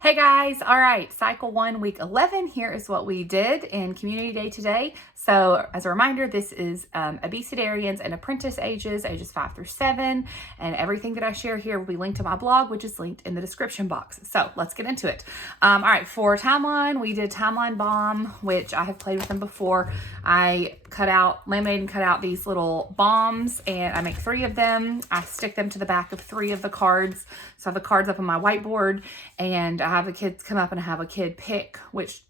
Hey guys, all right, cycle 1, week 11. Here is what we did in community day today. So as a reminder, this is Abecedarians and Apprentice ages 5 through 7. And everything that I share here will be linked to my blog, which is linked in the description box. So let's get into it. All right, for timeline, we did timeline bomb, which I have played with them before. I laminated and cut out these little bombs, and I make 3 of them. I stick them to the back of 3 of the cards. So I have the cards up on my whiteboard, and I have the kids come up and have a kid pick which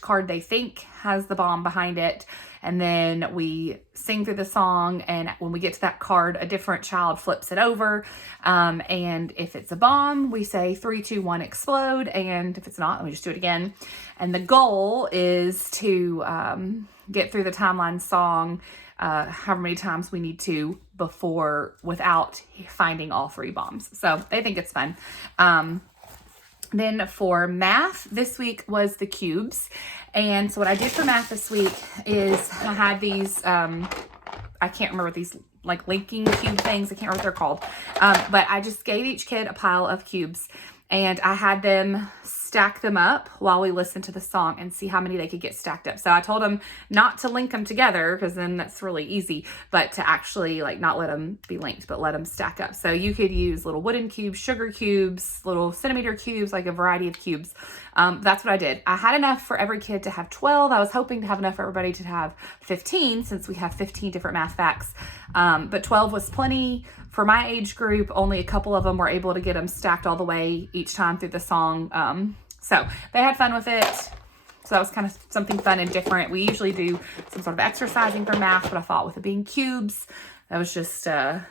card they think has the bomb behind it. And then we sing through the song, and when we get to that card, a different child flips it over. And if it's a bomb, we say 3, 2, 1, explode. And if it's not, we just do it again. And the goal is to get through the timeline song however many times we need to without finding all 3 bombs. So they think it's fun. Then for math, this week was the cubes. And so what I did for math this week is I had these, I can't remember what these like linking cube things, I can't remember what they're called. But I just gave each kid a pile of cubes, and I had them stack them up while we listened to the song and see how many they could get stacked up. So I told them not to link them together, because then that's really easy, but to actually like not let them be linked, but let them stack up. So you could use little wooden cubes, sugar cubes, little centimeter cubes, like a variety of cubes. That's what I did. I had enough for every kid to have 12. I was hoping to have enough for everybody to have 15, since we have 15 different math facts. But 12 was plenty. For my age group, only a couple of them were able to get them stacked all the way each time through the song. So they had fun with it. So that was kind of something fun and different. We usually do some sort of exercising for math, but I thought with it being cubes, that was just an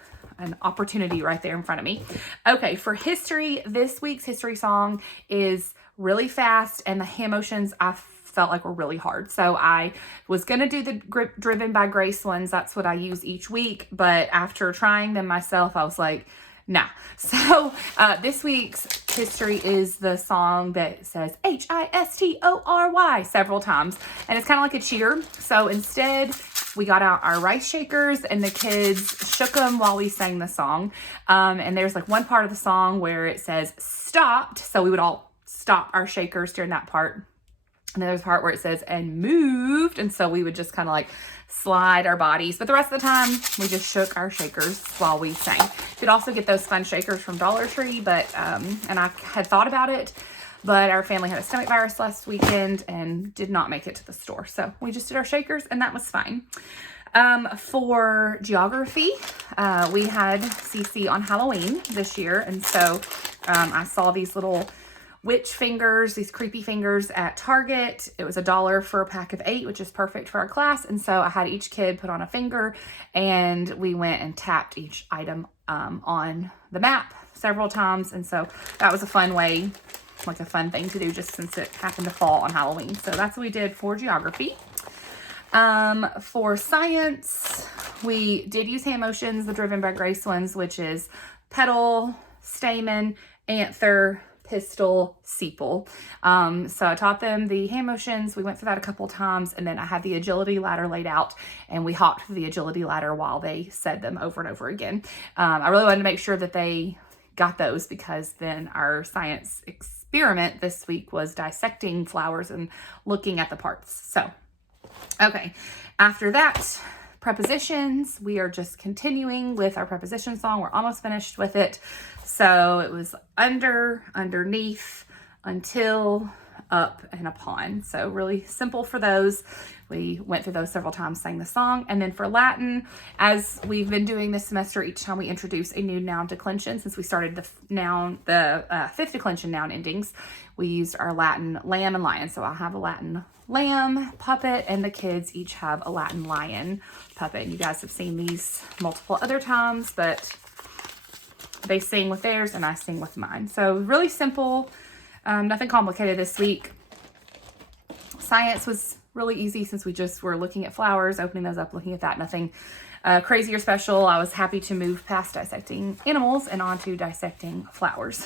opportunity right there in front of me. Okay, for history, this week's history song is really fast, and the hand motions I felt like were really hard. So I was going to do the Driven by Grace ones. That's what I use each week. But after trying them myself, I was like, nah. So this week's history is the song that says History several times. And it's kind of like a cheer. So instead, we got out our rice shakers, and the kids shook them while we sang the song. And there's like one part of the song where it says stopped. So we would all stop our shakers during that part. And then there's a part where it says, and moved. And so we would just kind of like slide our bodies. But the rest of the time, we just shook our shakers while we sang. You could also get those fun shakers from Dollar Tree, but, and I had thought about it, but our family had a stomach virus last weekend and did not make it to the store. So we just did our shakers, and that was fine. For geography, we had CC on Halloween this year. And so I saw these little witch fingers, these creepy fingers at Target. It was $1 for a pack of 8, which is perfect for our class. And so I had each kid put on a finger, and we went and tapped each item on the map several times. And so that was a fun way, like a fun thing to do, just since it happened to fall on Halloween. So that's what we did for geography. For science, we did use hand motions, the Driven by Grace ones, which is petal, stamen, anther, pistil, sepal. So I taught them the hand motions. We went through that a couple times, and then I had the agility ladder laid out, and we hopped through the agility ladder while they said them over and over again. I really wanted to make sure that they got those, because then our science experiment this week was dissecting flowers and looking at the parts. So, okay. After that, prepositions, we are just continuing with our preposition song. We're almost finished with it. So it was under, underneath, until, up, and upon. So really simple for those. We went through those several times, sang the song. And then for Latin, as we've been doing this semester, each time we introduce a new noun declension, since we started the fifth declension noun endings, we used our Latin lamb and lion. So I'll have a Latin lamb puppet, and the kids each have a Latin lion puppet. And you guys have seen these multiple other times, but they sing with theirs and I sing with mine. So really simple, nothing complicated this week. Science was really easy, since we just were looking at flowers, opening those up, looking at that. Nothing crazy or special. I was happy to move past dissecting animals and onto dissecting flowers.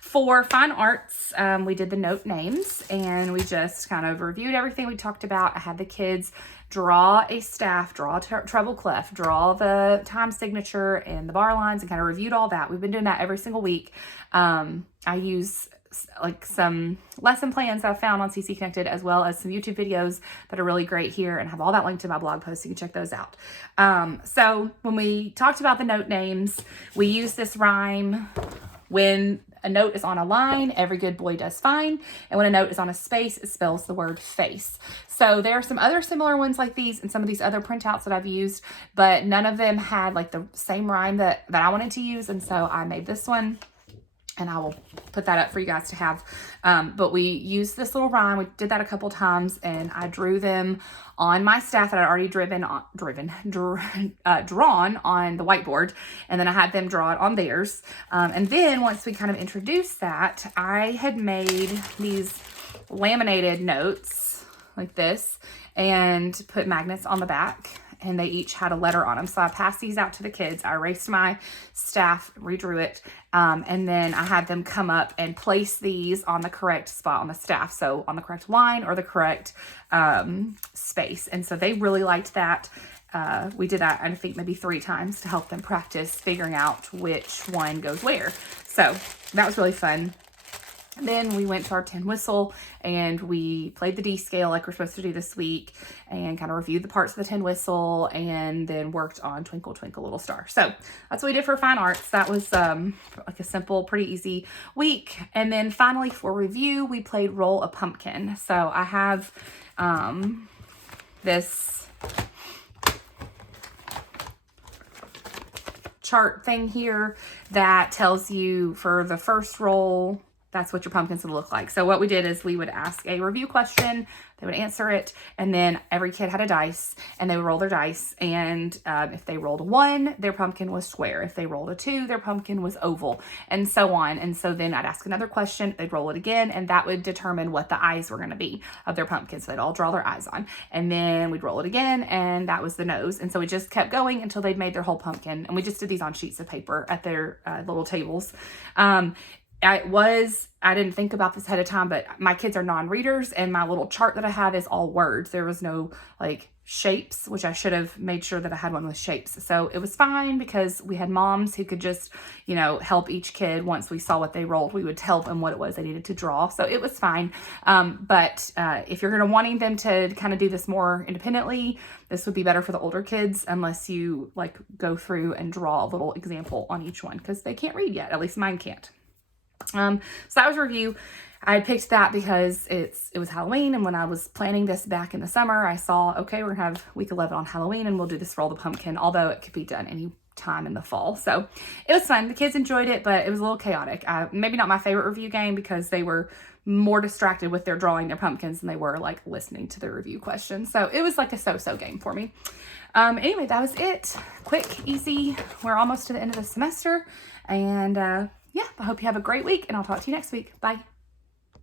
For fine arts, we did the note names, and we just kind of reviewed everything we talked about. I had the kids draw a staff, draw a treble clef, draw the time signature and the bar lines, and kind of reviewed all that. We've been doing that every single week. I use like some lesson plans I've found on CC Connected, as well as some YouTube videos that are really great here, and have all that linked to my blog post, so you can check those out. So when we talked about the note names, we used this rhyme: when a note is on a line, every good boy does fine. And when a note is on a space, it spells the word face. So there are some other similar ones like these and some of these other printouts that I've used, but none of them had like the same rhyme that I wanted to use. And so I made this one, and I will put that up for you guys to have. But we used this little rhyme. We did that a couple times, and I drew them on my staff that I'd already drawn on the whiteboard. And then I had them draw it on theirs. And then once we kind of introduced that, I had made these laminated notes like this and put magnets on the back, and they each had a letter on them. So I passed these out to the kids. I erased my staff, redrew it, and then I had them come up and place these on the correct spot on the staff. So on the correct line or the correct space. And so they really liked that. We did that, I think, maybe 3 times to help them practice figuring out which one goes where. So that was really fun. And then we went to our tin whistle, and we played the D scale like we're supposed to do this week, and kind of reviewed the parts of the tin whistle, and then worked on Twinkle Twinkle Little Star. So that's what we did for fine arts. That was like a simple, pretty easy week. And then finally for review, we played Roll a Pumpkin. So I have this chart thing here that tells you for the first roll, that's what your pumpkins would look like. So what we did is we would ask a review question, they would answer it, and then every kid had a dice, and they would roll their dice. And if they rolled a 1, their pumpkin was square. If they rolled a 2, their pumpkin was oval, and so on. And so then I'd ask another question, they'd roll it again, and that would determine what the eyes were going to be of their pumpkin. So they'd all draw their eyes on, and then we'd roll it again, and that was the nose. And so we just kept going until they'd made their whole pumpkin. And we just did these on sheets of paper at their little tables. I didn't think about this ahead of time, but my kids are non-readers, and my little chart that I have is all words. There was no like shapes, which I should have made sure that I had one with shapes. So it was fine because we had moms who could just, you know, help each kid. Once we saw what they rolled, we would tell them what it was they needed to draw. So it was fine. But if you're going to wanting them to kind of do this more independently, this would be better for the older kids, unless you like go through and draw a little example on each one, because they can't read yet. At least mine can't. So that was review. I picked that because it was Halloween, and when I was planning this back in the summer, I saw, okay, we're gonna have week 11 on Halloween, and we'll do this Roll the Pumpkin, although it could be done any time in the fall. So it was fun. The kids enjoyed it, but it was a little chaotic. Maybe not my favorite review game, because they were more distracted with their drawing their pumpkins than they were like listening to the review questions. So it was like a so-so game for me. Anyway, that was it. Quick, easy. We're almost to the end of the semester, and yeah, I hope you have a great week, and I'll talk to you next week. Bye.